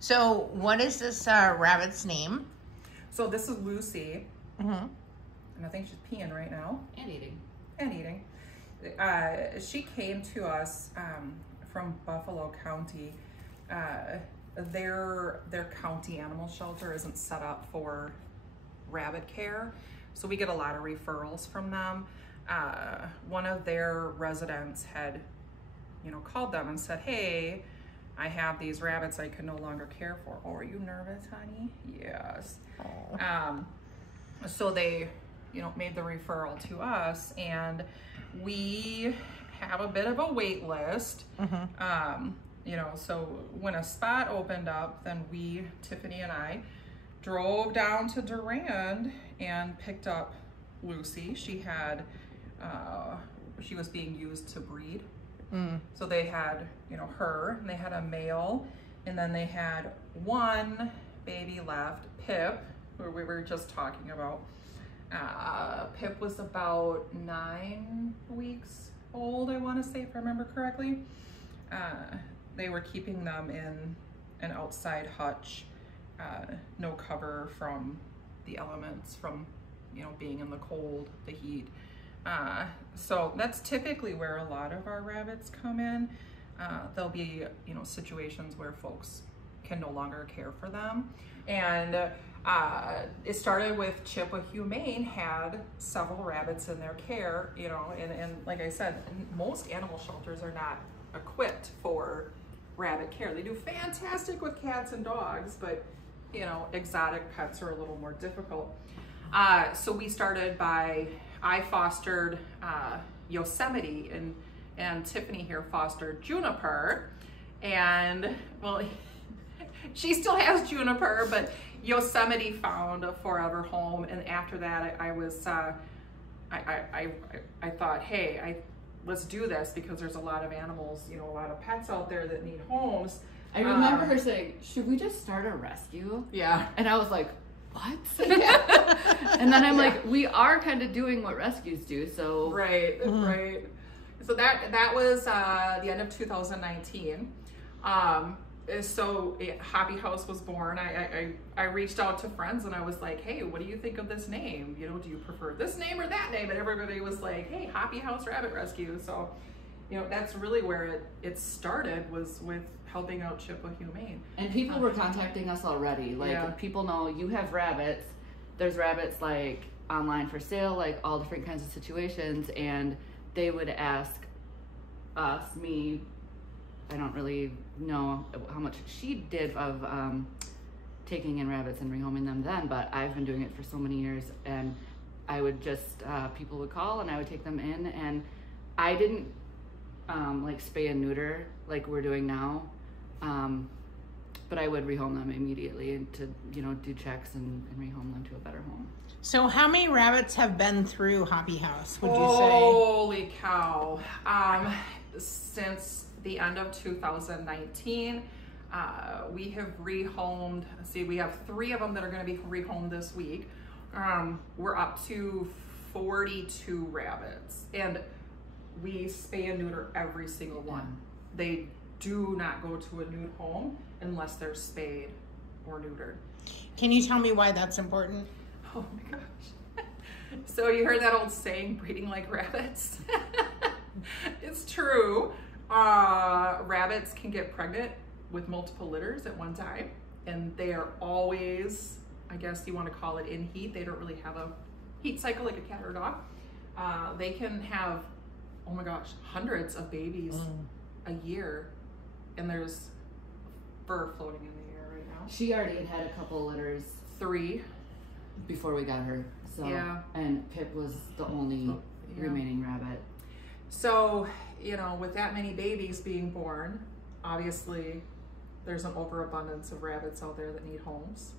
So what is this rabbit's name? So this is Lucy. Mm-hmm. And I think she's peeing right now. And eating. And eating. She came to us from Buffalo County. Their county animal shelter isn't set up for rabbit care, so we get a lot of referrals from them. One of their residents had, called them and said, "Hey, I have these rabbits I can no longer care for." "Oh, are you nervous, honey?" "Yes." So they, made the referral to us, and we have a bit of a wait list. Mm-hmm. So when a spot opened up, then Tiffany and I, drove down to Durand and picked up Lucy. She was being used to breed. So they had, her, and they had a male, and then they had one baby left, Pip, who we were just talking about. Pip was about 9 weeks old, I want to say, if I remember correctly. They were keeping them in an outside hutch, no cover from the elements, from being in the cold, the heat. So that's typically where a lot of our rabbits come in. There'll be situations where folks can no longer care for them, and it started with Chip Humane had several rabbits in their care, and like I said, most animal shelters are not equipped for rabbit care. They do fantastic with cats and dogs, but exotic pets are a little more difficult. So we started I fostered Yosemite, and Tiffany here fostered Juniper, and well, she still has Juniper, but Yosemite found a forever home. And after that, I thought, hey, let's do this, because there's a lot of animals, a lot of pets out there that need homes. I remember her saying, "Should we just start a rescue?" Yeah. And I was like, what? And then I'm like, we are kind of doing what rescues do, so. Right, right. So that was the end of 2019. So Hoppy House was born. I reached out to friends and I was like, "Hey, what do you think of this name? Do you prefer this name or that name?" And everybody was like, "Hey, Hoppy House Rabbit Rescue." So, that's really where it started, was with helping out Chip Humane. And people were contacting us already. Like, people know you have rabbits. There's rabbits like online for sale, like all different kinds of situations, and they would ask me, I don't really know how much she did of taking in rabbits and rehoming them then, but I've been doing it for so many years, and I would just, people would call and I would take them in, and I didn't like spay and neuter like we're doing now, but I would rehome them immediately and to, do checks and rehome them to a better home. So how many rabbits have been through Hoppy House, would you say? Holy cow. Since the end of 2019, we have rehomed, we have 3 of them that are going to be rehomed this week. We're up to 42 rabbits, and we spay and neuter every single one. They do not go to a nude home unless they're spayed or neutered. Can you tell me why that's important? Oh my gosh. So you heard that old saying, breeding like rabbits? It's true. Rabbits can get pregnant with multiple litters at one time, and they are always, I guess you want to call it, in heat. They don't really have a heat cycle like a cat or a dog. They can have, oh my gosh, hundreds of babies a year, and there's fur floating in the air right now. She already had a couple litters. 3. Before we got her. So, yeah. And Pip was the only remaining rabbit. So, with that many babies being born, obviously there's an overabundance of rabbits out there that need homes.